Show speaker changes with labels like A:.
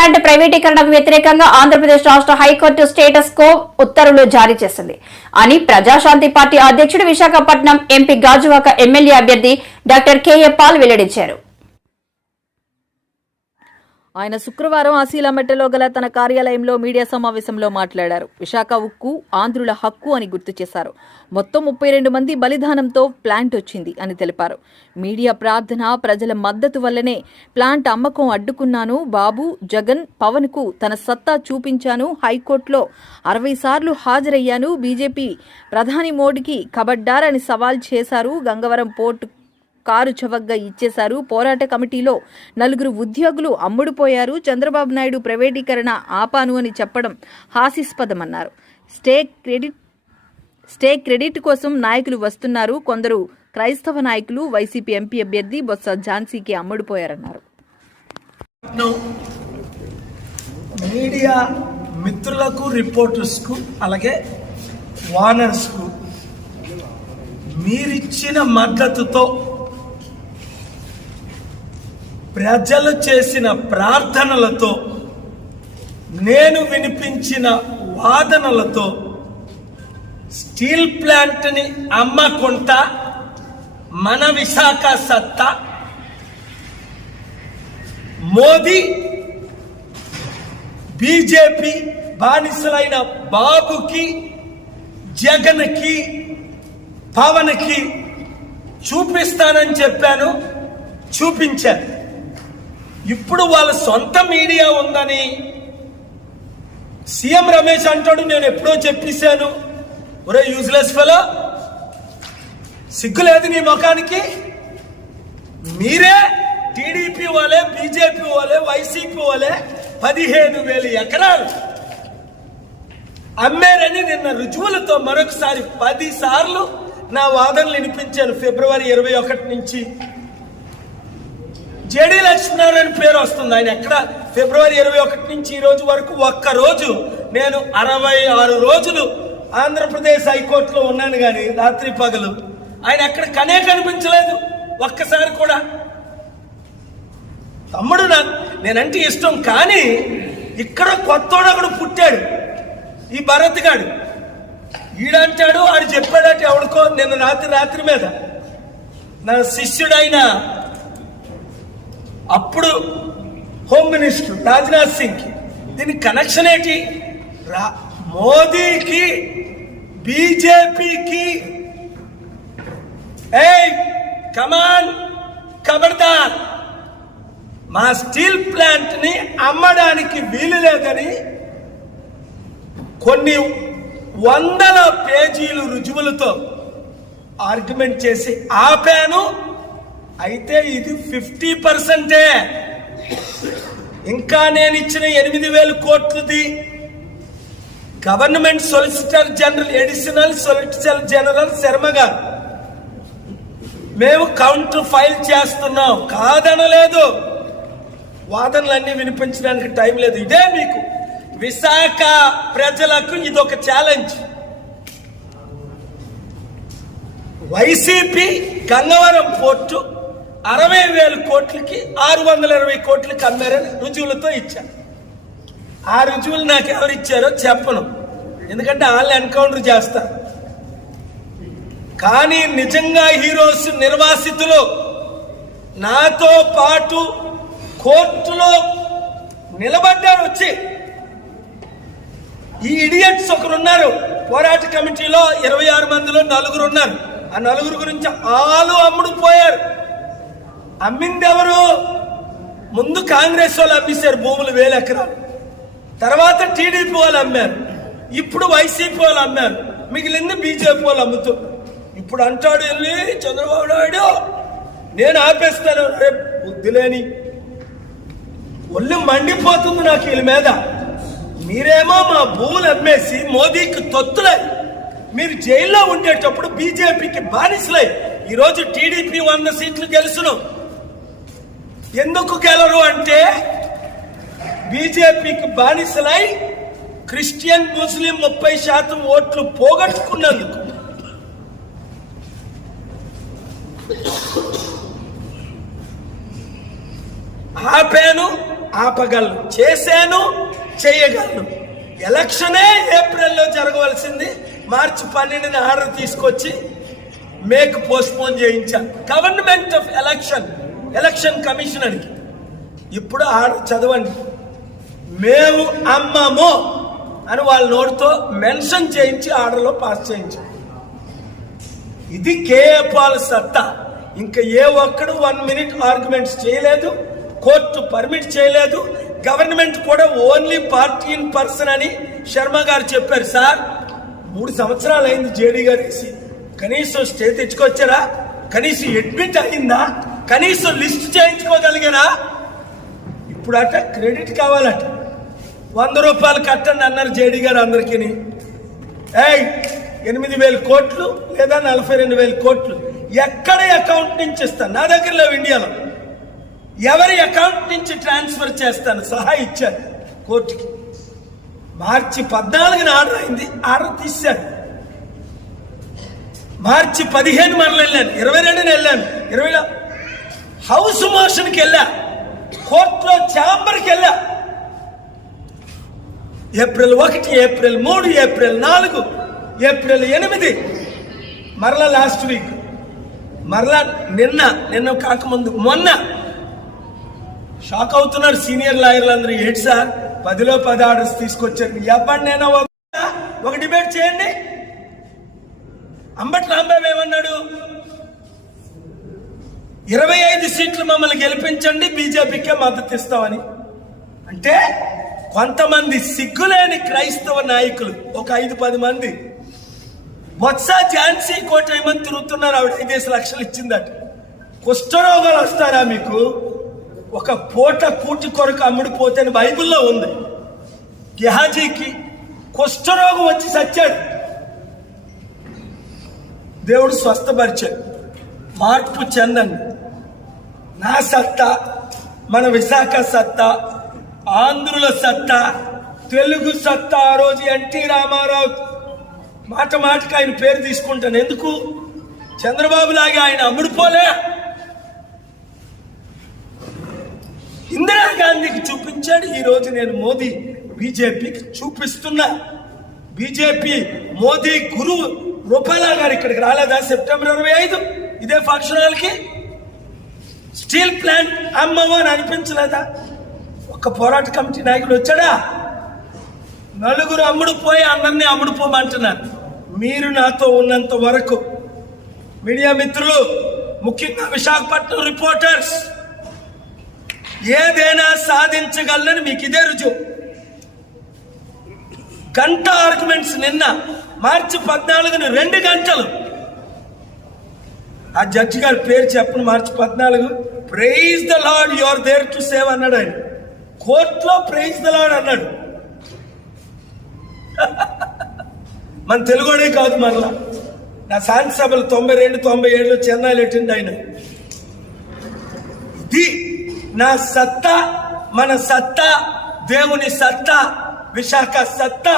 A: land ప్రైవేటీకరణకు వ్యతిరేకంగా ఆంధ్రప్రదేశ్ రాష్ట్ర హైకోర్టు స్టేటస్ కో ఉత్తర్వులు జారీ చేసింది అని ప్రజాశాంతి పార్టీ అధ్యక్షుడు విశాఖపట్నం ఎంపీ గాజువాక ఎమ్మెల్యే అభ్యర్థి డాక్టర్ కేఏ పాల్ వెల్లడించారు ఆయన శుక్రవారం అసీలమెట్టలో గల తన కార్యాలయంలో మీడియా సమావేశంలో మాట్లాడారు విశాఖ ఉక్కు ఆంధ్రుల హక్కు అని గుర్తు చేశారు మొత్తం ముప్పై రెండు మంది బలిదానంతో ప్లాంట్ వచ్చింది అని తెలిపారు మీడియా ప్రార్థన ప్రజల మద్దతు వల్లనే ప్లాంట్ అమ్మకం అడ్డుకున్నాను బాబు జగన్ పవన్కు తన సత్తా చూపించాను హైకోర్టులో అరవై సార్లు హాజరయ్యాను బీజేపీ ప్రధాని మోడీకి కబడ్డారని సవాల్ చేశారు గంగవరం పోర్టు కారు చవగ్గా ఇచ్చేశారు పోరాట కమిటీలో నలుగురు ఉద్యోగులు అమ్ముడుపోయారు చంద్రబాబు నాయుడు ప్రైవేటీకరణ ఆపాను అని చెప్పడం హాస్యాస్పదమన్నారు స్టే క్రెడిట్ స్టే క్రెడిట్ కోసం నాయకులు వస్తున్నారు కొందరు క్రైస్తవ నాయకులు వైసీపీ ఎంపీ అభ్యర్థి బొత్స ఝాన్సీకి అమ్ముడుపోయారన్నారు
B: మీడియా మిత్రులకు రిపోర్టర్స్కు అలాగే వానర్స్కు మీరిచ్చిన మద్దతుతో ప్రజలు చేసిన ప్రార్థనలతో నేను వినిపించిన వాదనలతో స్టీల్ ప్లాంట్ని అమ్మకుంటా మన విశాఖ సత్తా మోదీ బీజేపీ బానిసలైన బాబుకి జగన్కి పవన్కి చూపిస్తానని చెప్పాను చూపించాను ఇప్పుడు వాళ్ళ సొంత మీడియా ఉందని సీఎం రమేష్ అంటాడు నేను ఎప్పుడో చెప్పేశాను ఒరే యూజ్లెస్ ఫెలో సిగ్గులేదు నీ ముఖానికి మీరే టీడీపీ వాళ్ళే బీజేపీ వాళ్ళే వైసీపీ వాళ్ళే పదిహేను వేల ఎకరాలు అమ్మారని నిన్న రుజువులతో మరొకసారి పది సార్లు నా వాదనలు వినిపించాను ఫిబ్రవరి ఇరవై ఒకటి నుంచి జేడి లక్ష్మీనారాయణ పేరు వస్తుంది ఆయన ఎక్కడ ఫిబ్రవరి ఇరవై ఒకటి నుంచి ఈ రోజు వరకు ఒక్క రోజు నేను అరవై ఆరు రోజులు ఆంధ్రప్రదేశ్ హైకోర్టులో ఉన్నాను కానీ రాత్రి పగలు ఆయన ఎక్కడ కనే కనిపించలేదు ఒక్కసారి కూడా తమ్ముడు నా నేనంటే ఇష్టం కానీ ఇక్కడ కొత్తోడు ఒకడు పుట్టాడు ఈ భరత్ గాడు ఈడంటాడు ఆడు చెప్పాడంటే ఎవడుకో నిన్న రాత్రి రాత్రి మీద నా శిష్యుడైన అప్పుడు హోమ్ మినిస్టర్ రాజ్నాథ్ సింగ్కి దీనికి కనెక్షన్ ఏంటి రా మోదీకి బీజేపీకి ఏ కమాన్ కబర్దార్ మా స్టీల్ ప్లాంట్ని అమ్మడానికి వీలు లేదని కొన్ని వందల పేజీలు రుజువులతో ఆర్గ్యుమెంట్ చేసి ఆపాను అయితే ఇది ఫిఫ్టీ పర్సెంటే ఇంకా నేను ఇచ్చిన ఎనిమిది వేల కోట్లది government solicitor general additional solicitor general Sharma గారు మేము కౌంటర్ ఫైల్ చేస్తున్నాం కాదనలేదు వాదనలన్నీ వినిపించడానికి టైం లేదు ఇదే మీకు విశాఖ ప్రజలకు ఇది ఒక ఛాలెంజ్ వైసీపీ గంగవరం పోర్టు అరవై వేల కోట్లకి ఆరు వందల ఇరవై కోట్లకి అమ్మారని రుజువులతో ఇచ్చాను ఆ రుజువులు నాకు ఎవరు ఇచ్చారో చెప్పను ఎందుకంటే వాళ్ళు ఎన్కౌంటర్ చేస్తారు కానీ నిజంగా హీరోస్ నిర్వాసితులు నాతో పాటు కోర్టులో నిలబడ్డారు వచ్చి ఈ ఇడియట్స్ ఒకరున్నారు పోరాట కమిటీలో ఇరవై ఆరు మందిలో నలుగురు ఉన్నారు ఆ నలుగురు గురించి ఆలు అమ్ముడు పోయారు అమ్మింది ఎవరు ముందు కాంగ్రెస్ వాళ్ళు అమ్మిస్తారు భూములు వేల ఎకరాలు తర్వాత టీడీపీ వాళ్ళు అమ్మారు ఇప్పుడు వైసీపీ వాళ్ళు అమ్మారు మిగిలింది బీజేపీ వాళ్ళు అమ్ముతూ ఇప్పుడు అంటాడు వెళ్ళి చంద్రబాబు నాయుడు నేను ఆపేస్తాను రే బుద్ధిలేని ఒళ్ళు మండిపోతుంది నాకు వీళ్ళ మీద మీరేమో మా భూములు అమ్మేసి మోదీకి తొత్తులై మీరు జైల్లో ఉండేటప్పుడు బీజేపీకి బానిసలై ఈరోజు టీడీపీ వంద సీట్లు గెలుసును ఎందుకు గెలరు అంటే బీజేపీకి బానిసలై క్రిస్టియన్ ముస్లిం ముప్పై శాతం ఓట్లు పోగొట్టుకున్నందుకు ఆపాను ఆపగలను చేశాను చేయగలను ఎలక్షనే ఏప్రిల్లో జరగవలసింది మార్చి పన్నెండున ఆర్డర్ తీసుకొచ్చి మేక్ పోస్ట్పోన్ చేయించాను గవర్నమెంట్ ఆఫ్ ఎలక్షన్ ఎలక్షన్ కమిషనర్కి ఇప్పుడు ఆడ చదవండి మేము అమ్మము అని వాళ్ళ నోటితో మెన్షన్ చేయించి ఆర్డర్లో పాస్ చేయించాం ఇది కేఏపాల సత్తా ఇంకా ఏ ఒక్కడు వన్ మినిట్ ఆర్గ్యుమెంట్స్ చేయలేదు కోర్టు పర్మిట్ చేయలేదు గవర్నమెంట్ కూడా ఓన్లీ పార్టీ ఇన్ పర్సన్ అని శర్మ గారు చెప్పారు సార్ మూడు సంవత్సరాలు అయింది జేడీ గారు కనీసం స్టే తెచ్చుకొచ్చారా కనీసం అడ్మిట్ అయిందా కనీసం లిస్ట్ చేయించుకోగలిగారా ఇప్పుడు అట క్రెడిట్ కావాలట వంద రూపాయలు కట్టండి అన్నారు జేడీ గారు అందరికీ ఏయ్ ఎనిమిది వేల కోట్లు లేదా నలభై రెండు వేల కోట్లు ఎక్కడ అకౌంట్ నుంచి ఇస్తాను నా దగ్గర లేవు ఇండియాలో ఎవరి అకౌంట్ నుంచి ట్రాన్స్ఫర్ చేస్తాను సహా ఇచ్చాను కోర్టుకి మార్చి పద్నాలుగున ఆర్డర్ అయింది ఆర్డర్ తీశాను మార్చి పదిహేను మరలు వెళ్ళాను ఇరవై రెండున వెళ్ళాను ఇరవైలో హౌస్ మోషన్కి వెళ్ళా కోర్టులో ఛాంబర్కి వెళ్ళా ఏప్రిల్ ఒకటి ఏప్రిల్ మూడు ఏప్రిల్ నాలుగు ఏప్రిల్ ఎనిమిది మరలా లాస్ట్ వీక్ మరలా నిన్న నిన్న కాకముందు మొన్న షాక్ అవుతున్నారు సీనియర్ లాయర్లు అందరూ ఏడు సార్ పదిలో పది ఆర్డర్స్ తీసుకొచ్చారు ఎవరినైనా ఒక డిబేట్ చేయండి అంబట్ రాంబాబు ఏమన్నాడు ఇరవై ఐదు సీట్లు మమ్మల్ని గెలిపించండి బీజేపీకే మద్దతు ఇస్తామని అంటే కొంతమంది సిగ్గులేని క్రైస్తవ నాయకులు ఒక ఐదు పది మంది బొత్స ఝాన్సీ కోటేయమని తిరుగుతున్నారు ఆవిడ ఐదేసి లక్షలు ఇచ్చిందట కుష్ఠరోగాలు వస్తారా మీకు ఒక పూట పూటి కొరకు అమ్ముడు అని బైబిల్లో ఉంది గెహాజీకి కుష్ఠరోగం వచ్చి చచ్చాడు దేవుడు స్వస్థపరిచాడు మార్పు చెందండి నా సత్తా మన విశాఖ సత్తా ఆంధ్రుల సత్తా తెలుగు సత్తా ఆ రోజు ఎన్టీ రామారావు మాట మాటకి ఆయన పేరు తీసుకుంటాను ఎందుకు చంద్రబాబు లాగే ఆయన అమ్ముడుపోలే ఇందిరాగాంధీకి చూపించాడు ఈరోజు నేను మోదీ బీజేపీకి చూపిస్తున్నా బీజేపీ మోదీ గురువు రూపాలా గారు ఇక్కడికి రాలేదా సెప్టెంబర్ ఇరవై ఐదు ఇదే ఫంక్షన్ హాల్కి స్టీల్ ప్లాంట్ అమ్మవు అని అనిపించలేదా ఒక పోరాట కమిటీ నాయకుడు వచ్చాడా నలుగురు అమ్ముడు పోయి అందరినీ అమ్ముడు పోమంటున్నారు మీరు నాతో ఉన్నంత వరకు మీడియా మిత్రులు ముఖ్యంగా విశాఖపట్నం రిపోర్టర్స్ ఏదైనా సాధించగలని మీకు ఇదే రుజువు గంట ఆర్గ్యుమెంట్స్ నిన్న మార్చి పద్నాలుగున రెండు గంటలు ఆ జడ్జి గారి పేరు చెప్పను మార్చి పద్నాలుగు praise the lord your there to save అన్నాడు ఆయన కోర్టులో ప్రైజ్ ద లాడ్ అన్నాడు మన తెలుగుడే కాదు మరలా నా శాసనసభలు తొంభై రెండు తొంభై ఏడులో చెన్నై ఎట్టింది ఆయన ఇది నా సత్తా మన సత్తా దేవుని సత్తా విశాఖ సత్తా